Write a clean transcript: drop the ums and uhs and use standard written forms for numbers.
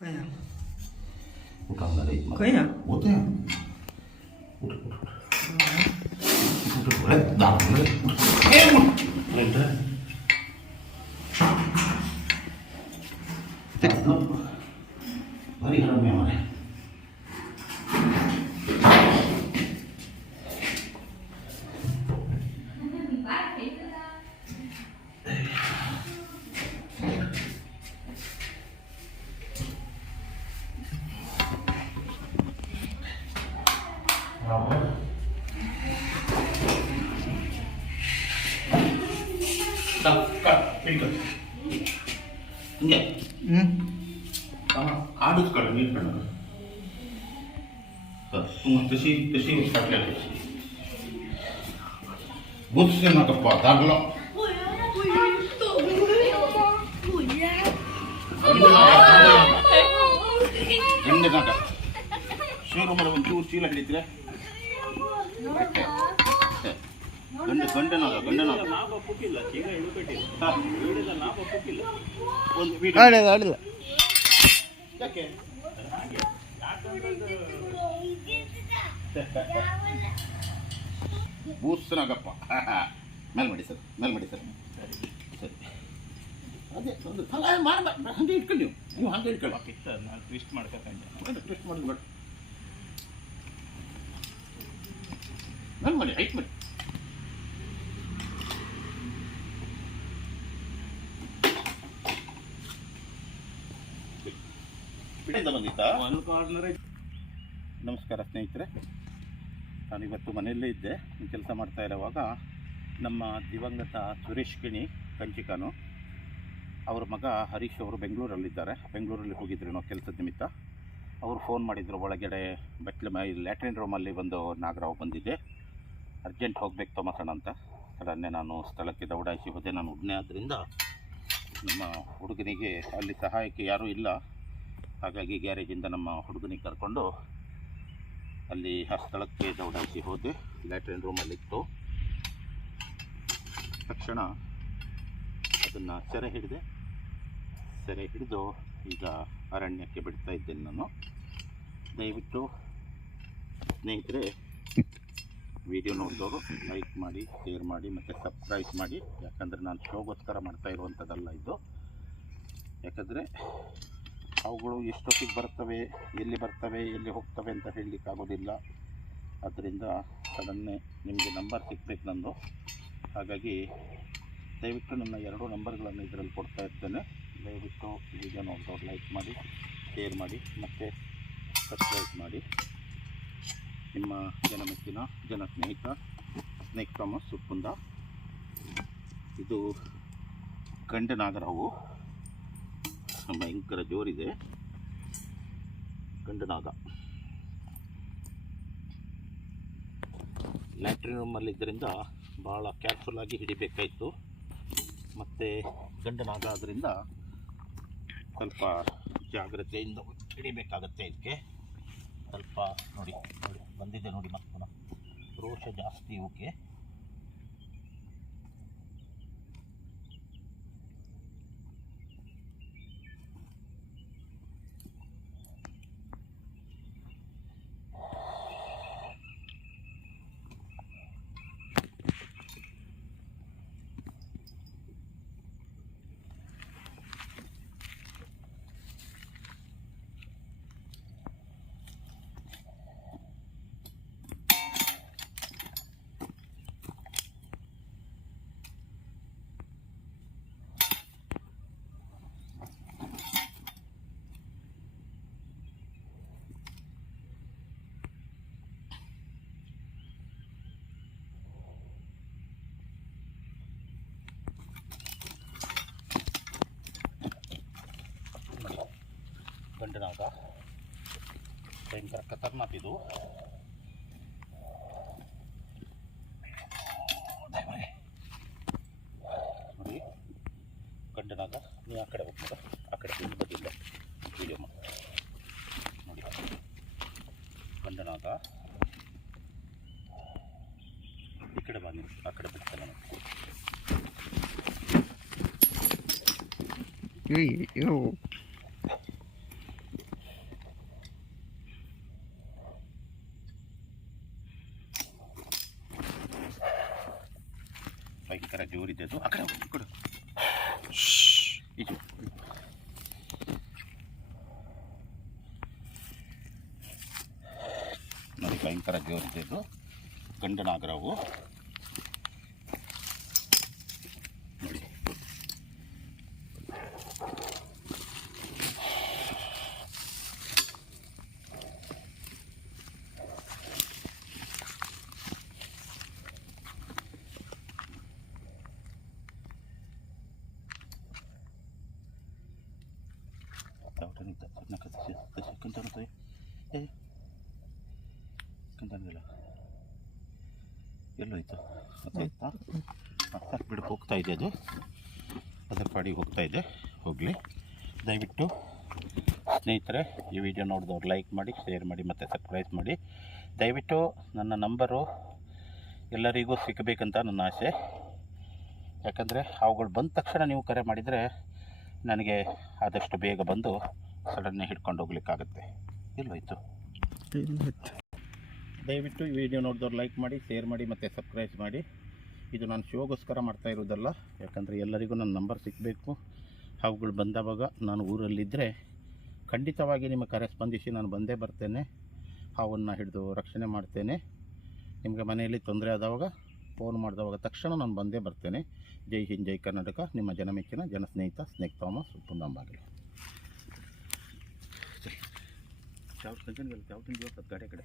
कया उठाऊंगा रे कया होते हैं उठ उठ उठ अरे दाम रे ए उठ लेंटर भारी हराम में हमारे आडच काढ नीट काढ तशी तशी काढल्या बुच नका लागला ಗಂಡ ನಾಗ ಶೋರೂಮಲ್ಲಿ ಒಂದು ಚೂರು ಚೀಲ ಹಿಡಿದ್ರೆ ಗಂಡನಾಗ ಆಡಿಲ್ಲ ಯಾಕೆ ಬೂಸ್ನಾಗಪ್ಪ ಮೇಲ್ಮಡಿ ಸರ್ ಸರಿ ಅದೇ ಒಂದು ಸಲಹೆ ಮಾಡಬೇಡ ಹಂಗೆ ಇಟ್ಕೊಂಡು ನೀವು ಹಂಗೆ ಇಟ್ಕೊಳ್ಳಿ ನಾನು ಟ್ವಿಸ್ಟ್ ಮಾಡ್ಕೊಂಡೆ ಟ್ವಿಸ್ಟ್ ಮಾಡೋದು ಬೇಡ ಮೇಲ್ಮಡಿ ಹೈಟ್ ಮಾಡಿ ಬಂದಿತ್ತಾ ಒಂದು ಕಾರ್ನರ್. ನಮಸ್ಕಾರ ಸ್ನೇಹಿತರೆ, ನಾನಿವತ್ತು ಮನೆಯಲ್ಲೇ ಇದ್ದೆ. ಕೆಲಸ ಮಾಡ್ತಾ ಇರುವಾಗ ನಮ್ಮ ದಿವಂಗತ ಸುರೇಶ್ ಕಿಣಿ ಕಂಚಿಕಾನು ಅವ್ರ ಮಗ ಹರೀಶ್ ಅವರು ಬೆಂಗಳೂರಲ್ಲಿ ಹೋಗಿದ್ರು ನಾವು ಕೆಲಸದ ನಿಮಿತ್ತ. ಅವರು ಫೋನ್ ಮಾಡಿದರು, ಒಳಗಡೆ ಲ್ಯಾಟ್ರಿನ್ ರೂಮಲ್ಲಿ ಒಂದು ನಾಗರಾವ್ ಬಂದಿದ್ದೆ, ಅರ್ಜೆಂಟ್ ಹೋಗ್ಬೇಕು ತೋಮಸಣ್ಣ ಅಂತ. ಸಡನ್ನೇ ನಾನು ಸ್ಥಳಕ್ಕೆ ದೌಡಾಯಿಸಿ ಹೋದೆ. ನಾನು ಒಬ್ಬನೇ ಆದ್ದರಿಂದ ನಮ್ಮ ಹುಡುಗನಿಗೆ ಅಲ್ಲಿ ಸಹಾಯಕ್ಕೆ ಯಾರೂ ಇಲ್ಲ. ಹಾಗಾಗಿ ಗ್ಯಾರೇಜಿಂದ ನಮ್ಮ ಹುಡುಗನಿಗೆ ಕರ್ಕೊಂಡು ಅಲ್ಲಿ ಆ ಸ್ಥಳಕ್ಕೆ ದೌಡಾಯಿಸಿ ಹೋದೆ. ಲ್ಯಾಟ್ರಿನ್ ರೂಮಲ್ಲಿತ್ತು. ತಕ್ಷಣ ಅದನ್ನು ಸೆರೆ ಹಿಡಿದು ಈಗ ಅರಣ್ಯಕ್ಕೆ ಬಿಡ್ತಾ ಇದ್ದೇನೆ ನಾನು. ದಯವಿಟ್ಟು ಸ್ನೇಹಿತರೆ, ವಿಡಿಯೋ ನೋಡಿದವರು ಲೈಕ್ ಮಾಡಿ, ಶೇರ್ ಮಾಡಿ ಮತ್ತು ಸಬ್ಸ್ಕ್ರೈಬ್ ಮಾಡಿ. ಯಾಕಂದರೆ ನಾನು ಶೋಗೋಸ್ಕರ ಮಾಡ್ತಾ ಇರುವಂಥದ್ದಲ್ಲ ಇದು. ಯಾಕಂದರೆ ಅವುಗಳು ಎಷ್ಟೊತ್ತಿಗೆ ಬರ್ತವೆ, ಎಲ್ಲಿ ಹೋಗ್ತವೆ ಅಂತ ಹೇಳಲಿಕ್ಕಾಗೋದಿಲ್ಲ. ಆದ್ದರಿಂದ ಸಡನ್ನೇ ನಿಮಗೆ ನಂಬರ್ ಸಿಗಬೇಕು ನಂದು. ಹಾಗಾಗಿ ದಯವಿಟ್ಟು ನನ್ನ 2 ನಂಬರ್ಗಳನ್ನು ಇದರಲ್ಲಿ ಕೊಡ್ತಾ ಇರ್ತೇನೆ. ದಯವಿಟ್ಟು ವಿಡಿಯೋ ನೋಡಿದವ್ರು ಲೈಕ್ ಮಾಡಿ, ಶೇರ್ ಮಾಡಿ ಮತ್ತು ಸಬ್ಸ್ಕ್ರೈಬ್ ಮಾಡಿ. ನಿಮ್ಮ ಜನಮೆಚ್ಚಿನ ಸ್ನೇಹಿತ ಸ್ನೇಕ್ ಥಾಮಸ್ ಸುಪ್ಪುಂದ. ಇದು ಗಂಡ ನಾಗರಾವು, ಭಯಂಕರ ಜೋರಿದೆ. ಗಂಡನಾಗ ಲ್ಯಾಟ್ರಿನ್ ರೂಮಲ್ಲಿದ್ದರಿಂದ ಭಾಳ ಕೇರ್ಫುಲ್ಲಾಗಿ ಹಿಡಿಬೇಕಾಯಿತು. ಮತ್ತು ಗಂಡನಾಗ ಆದ್ದರಿಂದ ಸ್ವಲ್ಪ ಜಾಗ್ರತೆಯಿಂದ ಹಿಡಿಬೇಕಾಗತ್ತೆ. ಇದಕ್ಕೆ ಸ್ವಲ್ಪ ನೋಡಿ ಬಂದಿದೆ ನೋಡಿ, ಮತ್ತೆ ಪುನಃ ರೋಷ ಜಾಸ್ತಿ ಇವಕ್ಕೆ. ಗಂಡನಾಗ ಭಯಂಕರ ಖತರ್ನಾಕ್ ಇದು. ನೋಡಿ ಗಂಡನಾಗ, ನೀವು ಆ ಕಡೆ ಹೋಗ್ತದ, ಆ ಕಡೆ ಬದಿಲ್ಲ ವಿಡಿಯೋ ಮಾಡಿ ನೋಡಿ. ಗಂಡನಾಗ ಈ ಕಡೆ ಬನ್ನಿ, ಆ ಕಡೆ ಬಿಡ್ತಾನೆ ನೋಡಿ. ಭಯಂಕರ ಜೋರಿದೆ ಅದು. ಆ ಕಡೆ ಹೋಗಿ ಕೊಡು. ಇದು ನೋಡಿ, ಭಯಂಕರ ಜೋರಿದೆ ಇದು. ಗಂಡು ನಾಗರವು ನೋಡಿ. ಎಲ್ಲೋಯ್ತು ಗೊತ್ತಾಯ್ತಾ? ಬಿಡು, ಹೋಗ್ತಾ ಇದೆ ಅದು, ಅದರ ಪಾಡಿಗೆ ಹೋಗ್ತಾ ಇದೆ. ಹೋಗಲಿ. ದಯವಿಟ್ಟು ಸ್ನೇಹಿತರೆ, ಈ ವಿಡಿಯೋ ನೋಡಿದವ್ರು ಲೈಕ್ ಮಾಡಿ, ಶೇರ್ ಮಾಡಿ ಮತ್ತು ಸಬ್ಸ್ಕ್ರೈಬ್ ಮಾಡಿ. ದಯವಿಟ್ಟು ನನ್ನ ನಂಬರು ಎಲ್ಲರಿಗೂ ಸಿಗಬೇಕಂತ ನನ್ನ ಆಸೆ. ಯಾಕಂದರೆ ಅವುಗಳು ಬಂದ ತಕ್ಷಣ ನೀವು ಕರೆ ಮಾಡಿದರೆ ನನಗೆ ಆದಷ್ಟು ಬೇಗ ಬಂದು ಸಡನ್ನೇ ಹಿಡ್ಕೊಂಡು ಹೋಗ್ಲಿಕ್ಕಾಗುತ್ತೆ. ಎಲ್ಲೋಯ್ತು? ದಯವಿಟ್ಟು ಈ ವಿಡಿಯೋ ನೋಡಿದವ್ರು ಲೈಕ್ ಮಾಡಿ, ಶೇರ್ ಮಾಡಿ ಮತ್ತು ಸಬ್ಸ್ಕ್ರೈಬ್ ಮಾಡಿ. ಇದು ನಾನು ಶೋಗೋಸ್ಕರ ಮಾಡ್ತಾ ಇರೋದಲ್ಲ, ಯಾಕಂದರೆ ಎಲ್ಲರಿಗೂ ನನ್ನ ನಂಬರ್ ಸಿಗಬೇಕು. ಅವುಗಳು ಬಂದವಾಗ ನಾನು ಊರಲ್ಲಿದ್ದರೆ ಖಂಡಿತವಾಗಿ ನಿಮ್ಮ ಕರೆ ಸ್ಪಂದಿಸಿ ನಾನು ಬಂದೇ ಬರ್ತೇನೆ. ಹಾವನ್ನು ಹಿಡಿದು ರಕ್ಷಣೆ ಮಾಡ್ತೇನೆ. ನಿಮಗೆ ಮನೆಯಲ್ಲಿ ತೊಂದರೆ ಆದವಾಗ ಫೋನ್ ಮಾಡಿದವಾಗ ತಕ್ಷಣ ನಾನು ಬಂದೇ ಬರ್ತೇನೆ. ಜೈ ಹಿಂದ್, ಜೈ ಕರ್ನಾಟಕ. ನಿಮ್ಮ ಜನಮೆಚ್ಚಿನ ಜನಸ್ನೇಹಿತ ಸ್ನೇಕ್ ಥಾಮಸ್ ಉಪ್ಪುಂದಾಂಬಾಗಿಲು. ಯಾವ ಸಂಜೆ ಗಾಡಿ ಕಡೆ